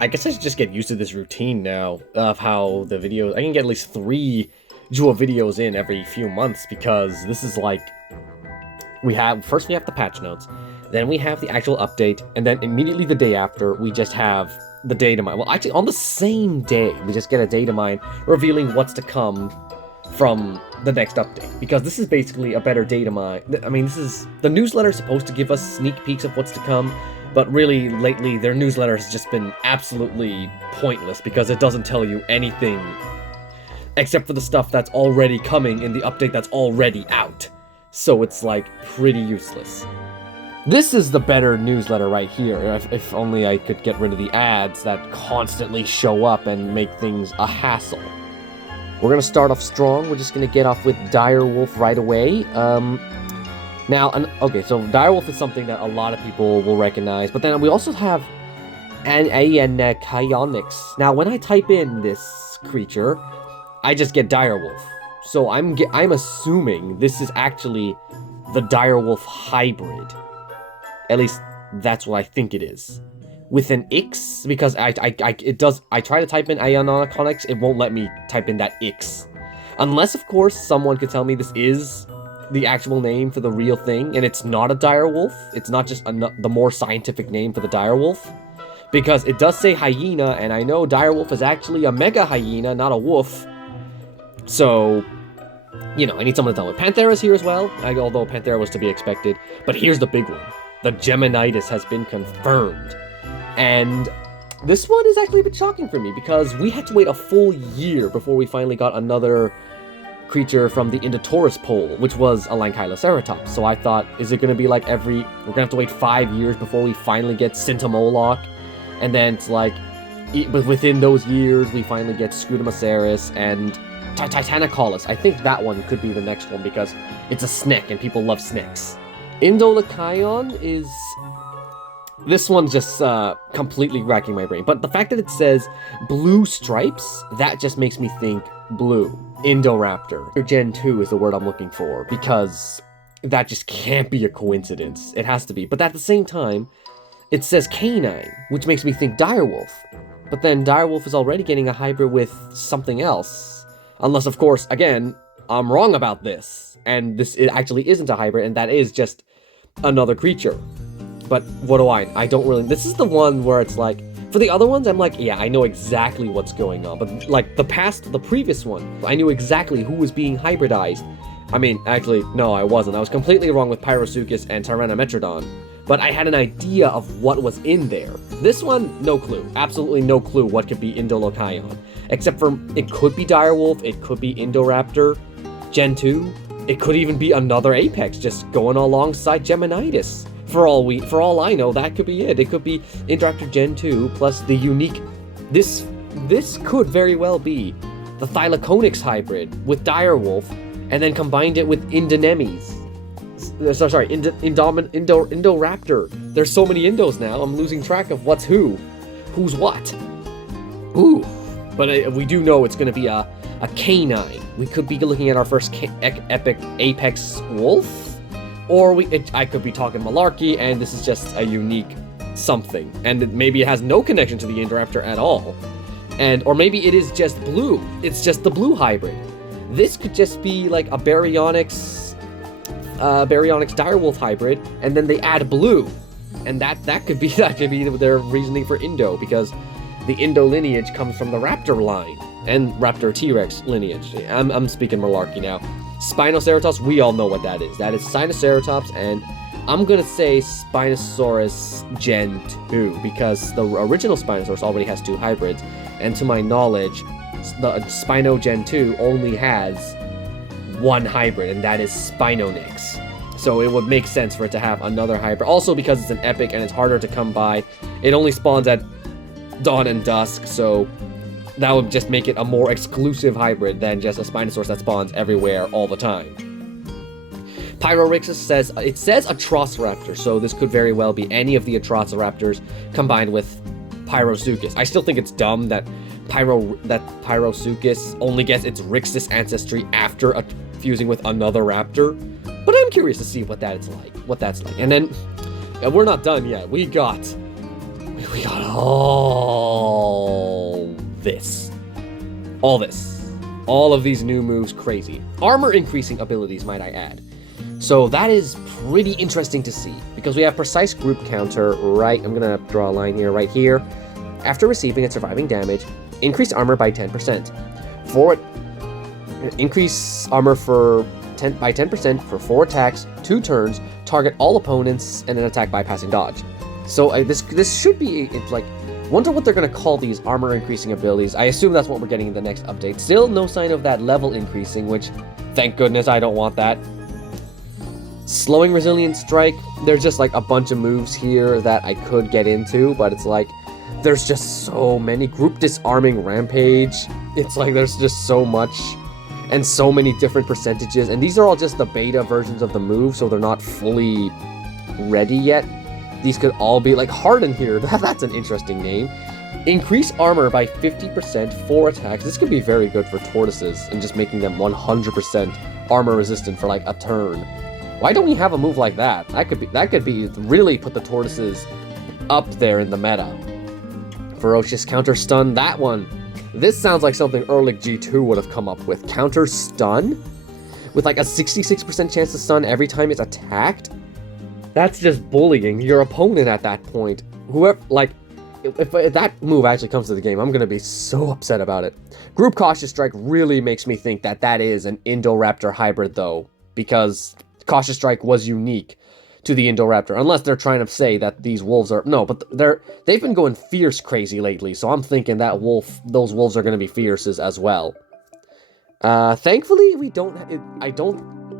I guess I should just get used to this routine now of how the videos... I can get at least 3 Jewel videos in every few months, because this is like... First we have the patch notes, then we have the actual update, and then immediately the day after, we just have the data mine. Well, actually, on the same day, we just get a data mine revealing what's to come from the next update, because this is basically a better data mine. I mean, the newsletter is supposed to give us sneak peeks of what's to come, but really, lately, their newsletter has just been absolutely pointless, because it doesn't tell you anything except for the stuff that's already coming in the update that's already out. So it's, like, pretty useless. This is the better newsletter right here, if only I could get rid of the ads that constantly show up and make things a hassle. We're gonna start off strong. We're just gonna get off with Direwolf right away. Okay, so Direwolf is something that a lot of people will recognize, but then we also have Kyonix. Now, when I type in this creature, I just get Direwolf. So I'm assuming this is actually the Direwolf hybrid. At least that's what I think it is. With an X, because I try to type in Kyonix, it won't let me type in that X. Unless, of course, someone could tell me this is the actual name for the real thing, and it's not a direwolf. It's not just the more scientific name for the direwolf, because it does say hyena, and I know direwolf is actually a mega hyena, not a wolf. So, you know, I need someone to tell me. Panthera's here as well, although Panthera was to be expected. But here's the big one. The Geminideus has been confirmed. And this one is actually a bit shocking for me, because we had to wait a full year before we finally got another creature from the Indowolf poll, which was a Lankyloceratops. So I thought, is it going to be like we're going to have to wait 5 years before we finally get Sintamoloch? And then it's like, but within those years, we finally get Scrutomaceris and Titanicollis. I think that one could be the next one, because it's a snake, and people love snakes. Indowolf is... This one's just completely racking my brain. But the fact that it says blue stripes, that just makes me think blue. Indoraptor. Gen 2 is the word I'm looking for, because that just can't be a coincidence. It has to be. But at the same time, it says canine, which makes me think direwolf. But then direwolf is already getting a hybrid with something else. Unless, of course, again, I'm wrong about this, and it actually isn't a hybrid, and that is just another creature. But what do I don't really... This is the one where it's like... For the other ones, I'm like, yeah, I know exactly what's going on. But, like, the previous one, I knew exactly who was being hybridized. I mean, actually, no, I wasn't. I was completely wrong with Pyrosuchus and Tyrannometrodon. But I had an idea of what was in there. This one, no clue. Absolutely no clue what could be Indowolf. Except for, it could be Direwolf, it could be Indoraptor, Gen 2. It could even be another Apex just going alongside Geminideus. For all I know, that could be it. It could be Indoraptor Gen 2 plus the unique... This could very well be the Thylaconix hybrid with Direwolf, and then combined it with Indonemes. Sorry, Indoraptor. There's so many Indos now, I'm losing track of what's who's what. Ooh, but we do know it's going to be a canine. We could be looking at our first epic Apex Wolf. Or I could be talking malarkey, and this is just a unique something. And maybe it has no connection to the Indoraptor at all. Or maybe it is just blue. It's just the blue hybrid. This could just be like a Baryonyx Direwolf hybrid, and then they add blue. And that could be their reasoning for Indo, because the Indo lineage comes from the Raptor line. And Raptor T-Rex lineage. I'm speaking malarkey now. Spinoceratops, we all know what that is. That is Sinoceratops, and I'm gonna say Spinosaurus Gen 2, because the original Spinosaurus already has 2 hybrids, and to my knowledge, the Spino Gen 2 only has 1 hybrid, and that is Spinonyx. So it would make sense for it to have another hybrid. Also, because it's an epic and it's harder to come by, it only spawns at dawn and dusk, so that would just make it a more exclusive hybrid than just a Spinosaurus that spawns everywhere all the time. Pyrorhexis says Atrociraptor, so this could very well be any of the Atrociraptors combined with Pyrosuchus. I still think it's dumb that Pyrosuchus only gets its Rixus ancestry after fusing with another raptor, but I'm curious to see what that's like. And then we're not done yet. We got all All this. All of these new moves, crazy. Armor increasing abilities, might I add. So that is pretty interesting to see, because we have precise group counter right, I'm gonna draw a line here, right here. After receiving and surviving damage, increase armor by 10%. Increase armor by 10% for 4 attacks, 2 turns, target all opponents, and an attack bypassing dodge. So this should be, it's like, wonder what they're going to call these armor increasing abilities. I assume that's what we're getting in the next update. Still no sign of that level increasing, which, thank goodness, I don't want that. Slowing Resilient Strike, there's just like a bunch of moves here that I could get into, but it's like, there's just so many. Group Disarming Rampage, it's like there's just so much, and so many different percentages, and these are all just the beta versions of the move, so they're not fully ready yet. These could all be, like, Harden here, that's an interesting name. Increase armor by 50% for attacks. This could be very good for tortoises, and just making them 100% armor resistant for, like, a turn. Why don't we have a move like that? That could be really put the tortoises up there in the meta. Ferocious Counter Stun, that one. This sounds like something Ehrlich G2 would have come up with. Counter Stun? With like a 66% chance to stun every time it's attacked? That's just bullying your opponent at that point. Whoever, like, if that move actually comes to the game, I'm going to be so upset about it. Group Cautious Strike really makes me think that that is an Indoraptor hybrid, though. Because Cautious Strike was unique to the Indoraptor, unless they're trying to say that these wolves are... No, but they've been going fierce crazy lately, so I'm thinking that those wolves are going to be fierces as well. Thankfully, we don't...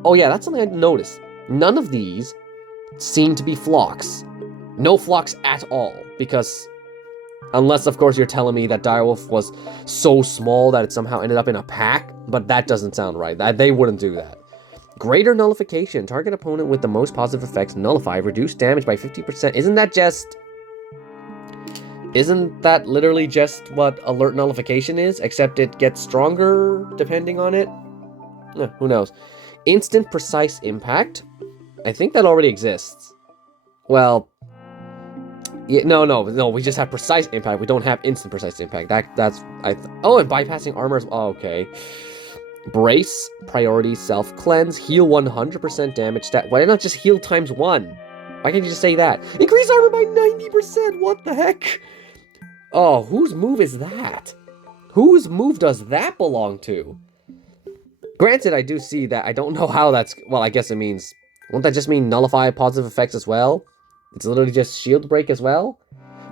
Oh yeah, that's something I noticed. None of these seem to be flocks. No flocks at all, because... Unless, of course, you're telling me that Direwolf was so small that it somehow ended up in a pack, but that doesn't sound right. They wouldn't do that. Greater Nullification. Target opponent with the most positive effects nullify. Reduce damage by 50%. Isn't that literally just what Alert Nullification is? Except it gets stronger depending on it? Who knows. Instant Precise Impact. I think that already exists. Well... Yeah, no, we just have Precise Impact. We don't have Instant Precise Impact. Oh, and bypassing armors. Oh, okay. Brace, Priority, Self-Cleanse, Heal 100% damage stat. Why not just heal times 1? Why can't you just say that? Increase armor by 90%! What the heck? Oh, whose move is that? Whose move does that belong to? Granted, I do see that. I don't know how that's... Well, I guess it means... Won't that just mean nullify positive effects as well? It's literally just shield break as well?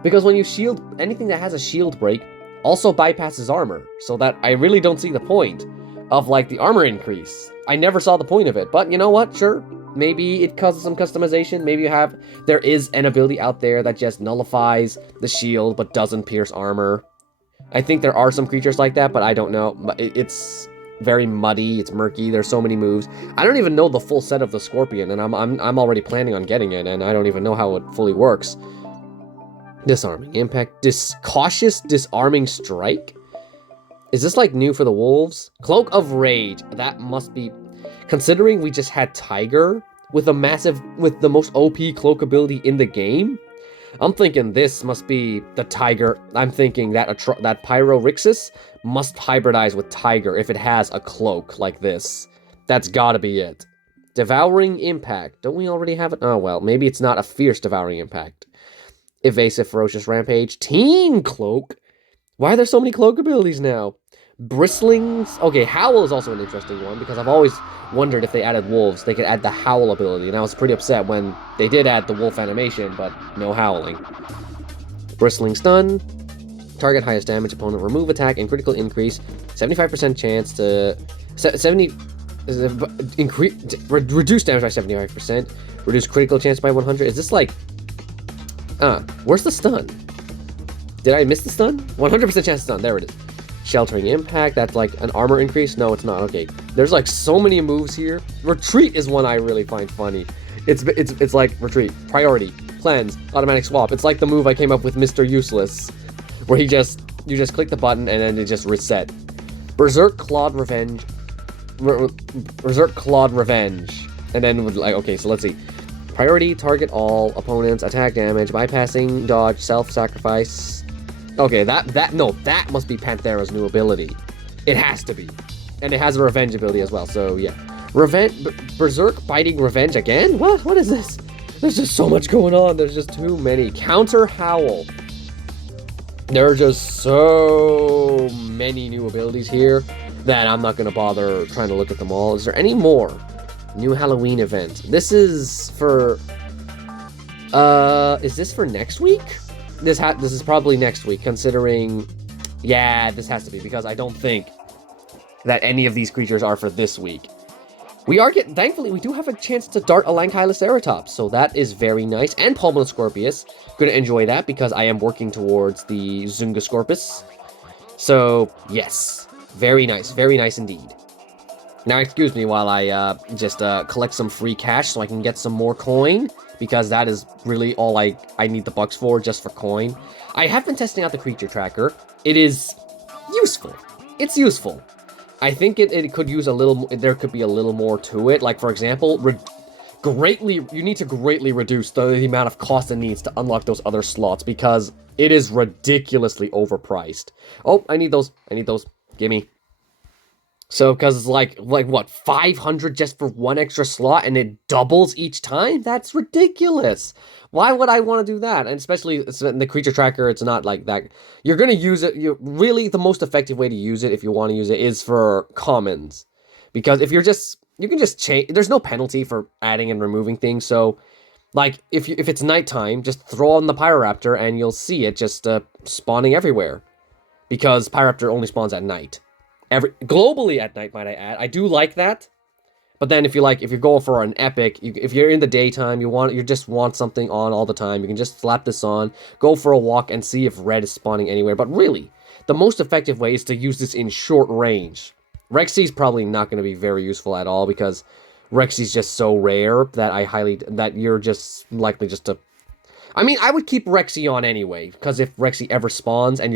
Because when you shield... Anything that has a shield break also bypasses armor. So that I really don't see the point of, like, the armor increase. I never saw the point of it, but you know what? Sure, maybe it causes some customization. Maybe there is an ability out there that just nullifies the shield but doesn't pierce armor. I think there are some creatures like that, but I don't know. It's very muddy, it's murky, there's so many moves. I don't even know the full set of the Scorpion, and I'm already planning on getting it, and I don't even know how it fully works. Disarming Impact, Cautious Disarming Strike? Is this, like, new for the wolves? Cloak of Rage. That must be... Considering we just had Tiger with the most OP cloak ability in the game, I'm thinking this must be the Tiger. I'm thinking that Pyrorhexis must hybridize with Tiger if it has a cloak like this. That's gotta be it. Devouring Impact. Don't we already have it? Oh, well, maybe it's not a fierce Devouring Impact. Evasive Ferocious Rampage. Teen Cloak? Why are there so many cloak abilities now? Bristlings. Okay, Howl is also an interesting one, because I've always wondered if they added wolves, they could add the Howl ability, and I was pretty upset when they did add the wolf animation, but no howling. Bristling Stun. Target highest damage opponent. Remove attack and critical increase. 75% chance to... Reduce damage by 75%. Reduce critical chance by 100. Is this like... where's the stun? Did I miss the stun? 100% chance to stun. There it is. Sheltering Impact. That's like an armor increase. No, it's not. Okay. There's like so many moves here. Retreat is one I really find funny. It's like Retreat, Priority, Cleanse, Automatic Swap. It's like the move I came up with, Mr. Useless, where you just click the button and then it just reset. Berserk Clawed Revenge. Berserk Clawed Revenge. And then with like, okay, so let's see. Priority, target all opponents, attack damage, bypassing, dodge, self-sacrifice. Okay, that must be Panthera's new ability. It has to be. And it has a revenge ability as well, so yeah. Berserk biting revenge again? What is this? There's just so much going on. There's just too many. Counter Howl. There are just so many new abilities here that I'm not going to bother trying to look at them all. Is there any more? New Halloween event. This is for... is this for next week? This is probably next week, considering... Yeah, this has to be, because I don't think that any of these creatures are for this week. Thankfully, we do have a chance to dart a Lankyloceratops, so that is very nice. And Pulmonoscorpius. Gonna enjoy that, because I am working towards the Zungascorpus. So, yes. Very nice indeed. Now, excuse me while I just collect some free cash so I can get some more coin, because that is really all I need the bucks for, just for coin. I have been testing out the creature tracker. It is useful. It's useful. I think it could use a little, there could be a little more to it. Like, for example, you need to greatly reduce the amount of cost it needs to unlock those other slots, because it is ridiculously overpriced. Oh, I need those. Gimme. So, because it's like what, 500 just for one extra slot, and it doubles each time? That's ridiculous. Why would I want to do that? And especially in the creature tracker, it's not like that. You're going to use it, really the most effective way to use it, if you want to use it, is for commons. Because if you can just change, there's no penalty for adding and removing things, so, like, if it's nighttime, just throw on the Pyroraptor, and you'll see it just spawning everywhere. Because Pyroraptor only spawns at night. Globally at night, might I add. I do like that. But then if you're going for an epic, if you're in the daytime, you just want something on all the time, you can just slap this on, go for a walk, and see if red is spawning anywhere. But really, the most effective way is to use this in short range. Rexy's probably not going to be very useful at all, because Rexy's just so rare that you're just likely just to... I mean, I would keep Rexy on anyway, because if Rexy ever spawns, and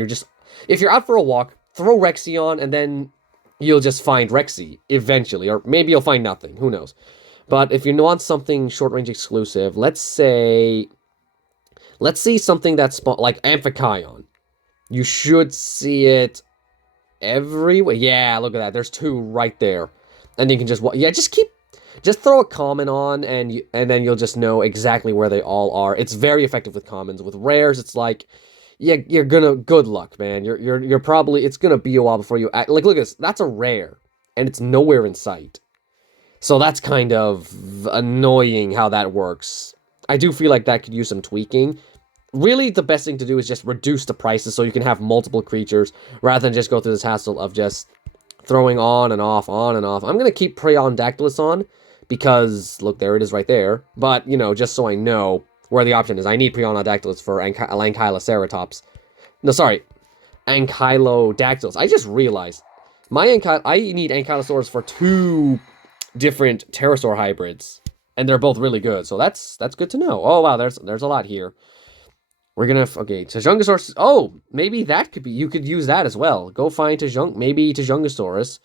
if you're out for a walk, throw Rexy on, and then you'll just find Rexy eventually, or maybe you'll find nothing, who knows. But if you want something short-range exclusive, let's see something that's like Amphikion. You should see it everywhere. Yeah, look at that. There's two right there. And you can just throw a common on, and then you'll just know exactly where they all are. It's very effective with commons. With rares, it's like, yeah, good luck, man. You're probably, it's gonna be a while before you act. Like, look at this. That's a rare, and it's nowhere in sight. So that's kind of annoying how that works. I do feel like that could use some tweaking. Really, the best thing to do is just reduce the prices so you can have multiple creatures, rather than just go through this hassle of just throwing on and off, on and off. I'm gonna keep Preondactylus on, because, look, there it is right there. But, just so I know where the option is. I need Preondactylus for Ankyloceratops. No, sorry. Ankylodactyls. I just realized. I need Ankylosaurs for 2 different pterosaur hybrids. And they're both really good. So that's good to know. Oh, wow, there's a lot here. We're gonna... Okay, Tajungasaurus... Oh, maybe that could be... You could use that as well. Go find maybe Tajungasaurus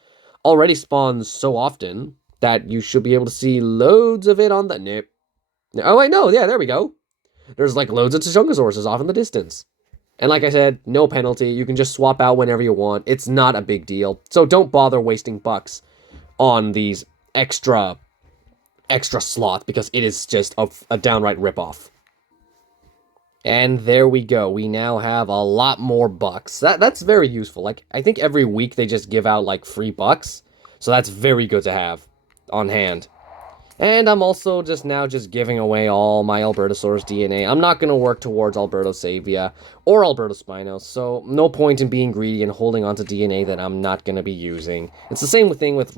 already spawns so often that you should be able to see loads of it on the... Nope. Oh, wait, no, yeah, there we go. There's, like, loads of Tajungasauruses off in the distance. And like I said, no penalty. You can just swap out whenever you want. It's not a big deal. So don't bother wasting bucks on these extra slots, because it is just a downright ripoff. And there we go. We now have a lot more bucks. That's very useful. Like, I think every week they just give out, like, free bucks. So that's very good to have on hand. And I'm also just giving away all my Albertosaurus DNA. I'm not going to work towards Albertosavia or Albertospinos, so no point in being greedy and holding onto DNA that I'm not going to be using. It's the same thing with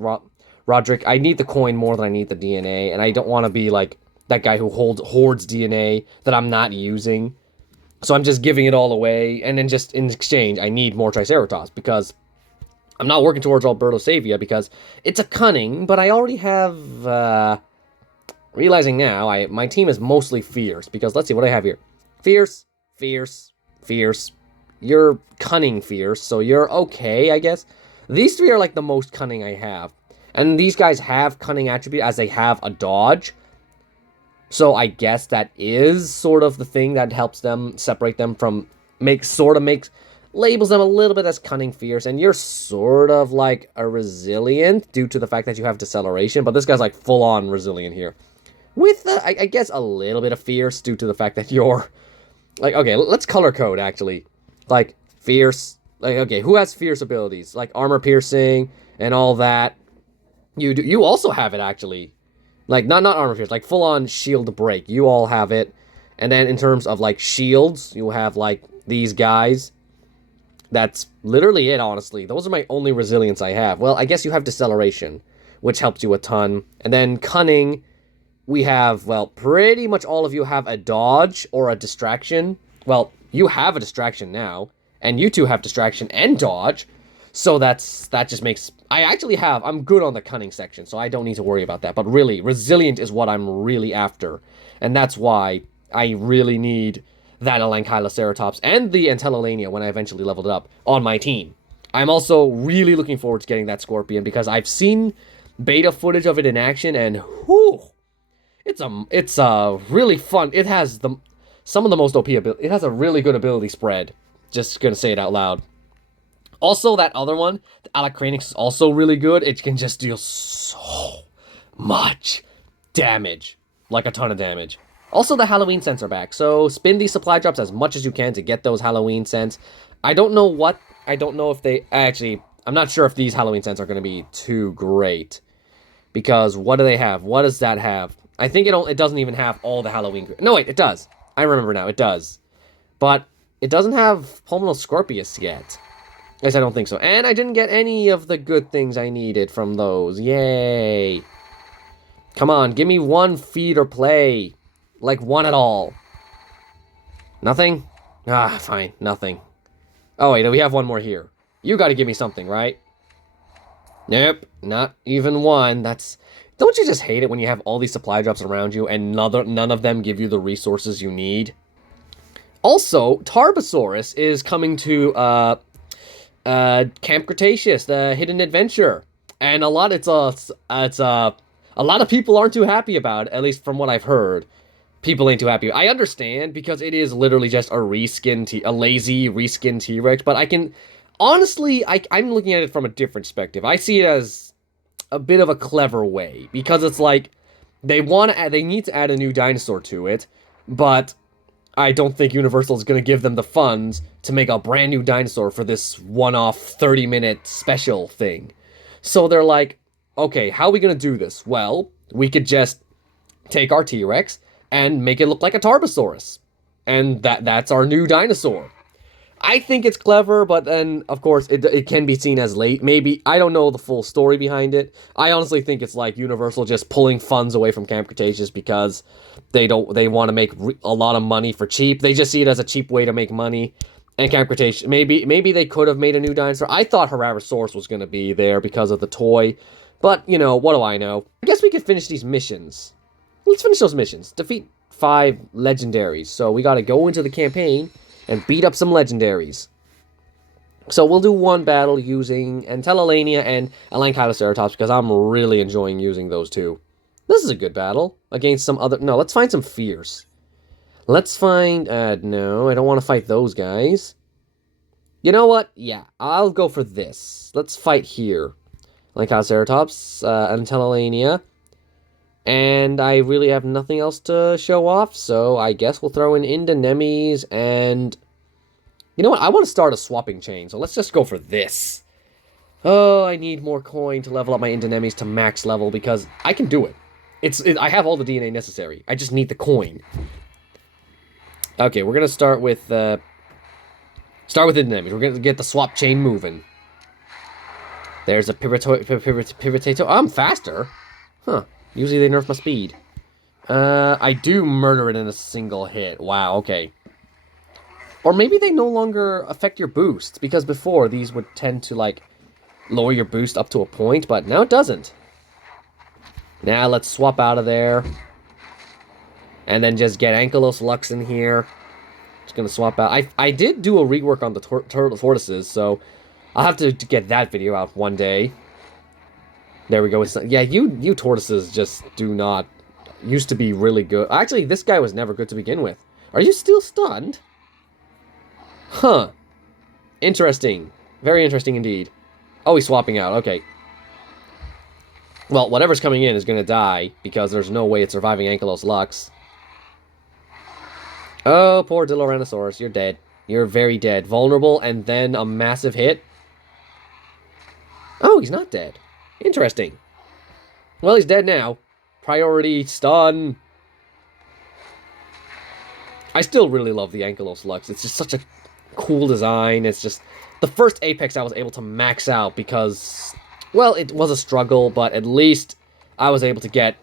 Roderick. I need the coin more than I need the DNA, and I don't want to be like that guy who hoards DNA that I'm not using. So I'm just giving it all away, and then just in exchange, I need more Triceratops, because I'm not working towards Albertosavia, because it's a cunning, but I already have... Realizing now, my team is mostly fierce, because let's see what I have here. Fierce, fierce, fierce. You're cunning fierce, so you're okay, I guess. These 3 are like the most cunning I have. And these guys have cunning attribute as they have a dodge. So I guess that is sort of the thing that helps them separate them from... Makes labels them a little bit as cunning, fierce, and you're sort of like a resilient due to the fact that you have deceleration, but this guy's like full-on resilient here. With, I guess, a little bit of fierce due to the fact that you're... Like, okay, let's color code, actually. Like, fierce. Like, okay, who has fierce abilities? Like, armor piercing and all that. You also have it, actually. Like, not armor piercing, like, full-on shield break. You all have it. And then in terms of, like, shields, you have, like, these guys. That's literally it, honestly. Those are my only resilience I have. Well, I guess you have deceleration, which helps you a ton. And then cunning... We have, well, pretty much all of you have a dodge or a distraction. Well, you have a distraction now, and you two have distraction and dodge. So that just makes... I'm good on the cunning section, so I don't need to worry about that. But really, resilient is what I'm really after. And that's why I really need that Elankyloceratops and the Entellolania when I eventually leveled it up on my team. I'm also really looking forward to getting that Scorpion because I've seen beta footage of it in action, and whew... It's a really fun. It has some of the most OP ability. It has a really good ability spread. Just gonna say it out loud. Also, that other one, the Alacranix, is also really good. It can just deal so much damage, like a ton of damage. Also, the Halloween scents are back. So spin these supply drops as much as you can to get those Halloween scents. I don't know if they actually. I'm not sure if these Halloween scents are gonna be too great. Because what do they have? What does that have? I think it doesn't even have all the Halloween... No, wait, it does. I remember now, it does. But it doesn't have Pulmonal Scorpius yet. At least I don't think so. And I didn't get any of the good things I needed from those. Yay. Come on, give me one feed or play. Like, one at all. Nothing? Ah, fine, nothing. Oh, wait, we have one more here. You gotta give me something, right? Nope, not even one. That's... Don't you just hate it when you have all these supply drops around you and none of them give you the resources you need? Also, Tarbosaurus is coming to Camp Cretaceous, the Hidden Adventure, and a lot of people aren't too happy about it. At least from what I've heard, people ain't too happy. I understand because it is literally just a lazy reskin T-Rex, but I can honestly, I'm looking at it from a different perspective. I see it as a bit of a clever way, because it's like they need to add a new dinosaur to it, but I don't think Universal is going to give them the funds to make a brand new dinosaur for this one-off 30-minute special thing. So they're like, okay, how are we going to do this? Well, we could just take our T-Rex and make it look like a Tarbosaurus, and that's our new dinosaur. I think it's clever, but then, of course, it can be seen as late. Maybe, I don't know the full story behind it. I honestly think it's like Universal just pulling funds away from Camp Cretaceous because they want to make a lot of money for cheap. They just see it as a cheap way to make money. And Camp Cretaceous, maybe they could have made a new dinosaur. I thought Herrerasaurus was going to be there because of the toy. But, you know, what do I know? I guess we could finish these missions. Let's finish those missions. Defeat 5 legendaries. So we got to go into the campaign and beat up some legendaries. So we'll do one battle using Entellolania and Elankyloceratops because I'm really enjoying using those two. This is a good battle against some other... No, let's find some fierce. Let's find... no, I don't want to fight those guys. You know what? Yeah, I'll go for this. Let's fight here. Elankyloceratops, Entellolania. And I really have nothing else to show off, so I guess we'll throw in Indowolf and... You know what? I want to start a swapping chain, so let's just go for this. Oh, I need more coin to level up my Indowolf to max level because I can do it. I have all the DNA necessary. I just need the coin. Okay, we're gonna start with Indowolf. We're gonna get the swap chain moving. There's a Pivotato. Oh, I'm faster. Huh. Usually they nerf my speed. I do murder it in a single hit. Wow, okay. Or maybe they no longer affect your boosts, because before these would tend to, like, lower your boost up to a point, but now it doesn't. Now let's swap out of there. And then just get Ankylos Lux in here. Just gonna swap out. I did do a rework on the turtle tortoises, so I'll have to get that video out one day. There we go. Yeah, you tortoises just do not... Used to be really good. Actually, this guy was never good to begin with. Are you still stunned? Huh. Interesting. Very interesting indeed. Oh, he's swapping out. Okay. Well, whatever's coming in is going to die, because there's no way it's surviving Ankylos Lux. Oh, poor Diloranosaurus. You're dead. You're very dead. Vulnerable, and then a massive hit. Oh, he's not dead. Interesting. Well, he's dead now. Priority stun. I still really love the Ankylos Lux. It's just such a cool design. It's just... The first Apex I was able to max out because... Well, it was a struggle, but at least I was able to get...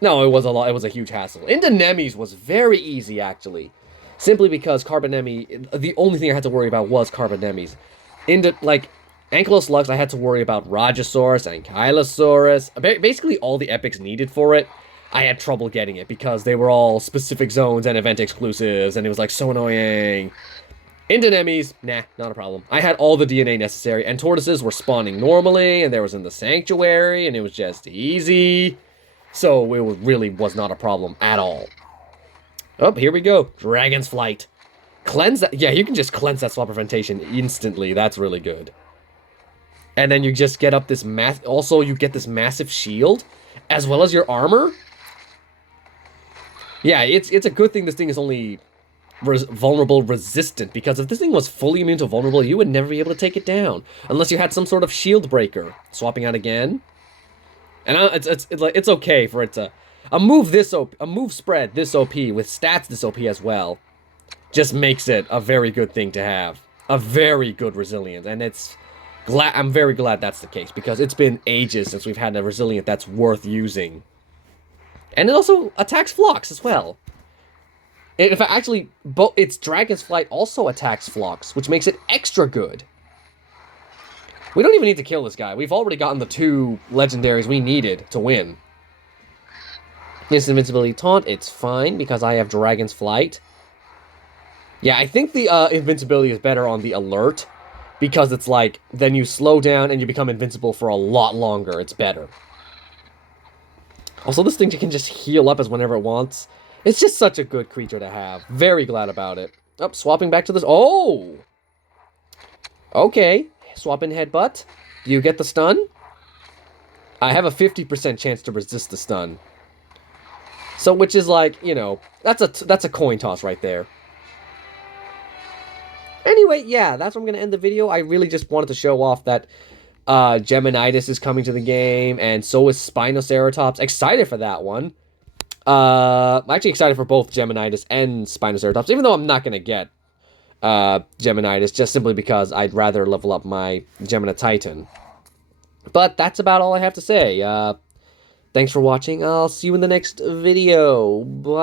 No, it was a lot. It was a huge hassle. Indonemes was very easy, actually. Simply because Carbonemi... The only thing I had to worry about was Carbonemes. Ankylos Lux, I had to worry about Rajasaurus, Ankylosaurus. Basically, all the epics needed for it, I had trouble getting it because they were all specific zones and event exclusives, and it was like so annoying. Indonemes, nah, not a problem. I had all the DNA necessary, and tortoises were spawning normally, and there was in the sanctuary, and it was just easy. So it really was not a problem at all. Oh, here we go. Dragon's Flight. Cleanse that. Yeah, you can just cleanse that swap preventation instantly. That's really good. And then you just get up this also, you get this massive shield, as well as your armor. Yeah, it's a good thing this thing is only vulnerable resistant, because if this thing was fully immune to vulnerable, you would never be able to take it down. Unless you had some sort of shield breaker. Swapping out again. And it's okay for it to... A move spread this OP, with stats this OP as well, just makes it a very good thing to have. A very good resilience, and I'm very glad that's the case, because it's been ages since we've had a resilient that's worth using. And it also attacks Phlox as well. In fact, actually, its Dragon's Flight also attacks Phlox, which makes it extra good. We don't even need to kill this guy. We've already gotten the 2 legendaries we needed to win. This invincibility taunt, it's fine, because I have Dragon's Flight. Yeah, I think the invincibility is better on the alert, because it's like, then you slow down and you become invincible for a lot longer. It's better. Also, this thing can just heal up as whenever it wants. It's just such a good creature to have. Very glad about it. Oh, swapping back to this. Oh! Okay. Swap in Headbutt. Do you get the stun? I have a 50% chance to resist the stun. So, which is like, you know, that's a coin toss right there. Anyway, yeah, that's where I'm going to end the video. I really just wanted to show off that Geminideus is coming to the game, and so is Spinoceratops. Excited for that one. I'm actually excited for both Geminideus and Spinoceratops, even though I'm not going to get Geminideus, just simply because I'd rather level up my Gemini Titan. But that's about all I have to say. Thanks for watching. I'll see you in the next video. Bye.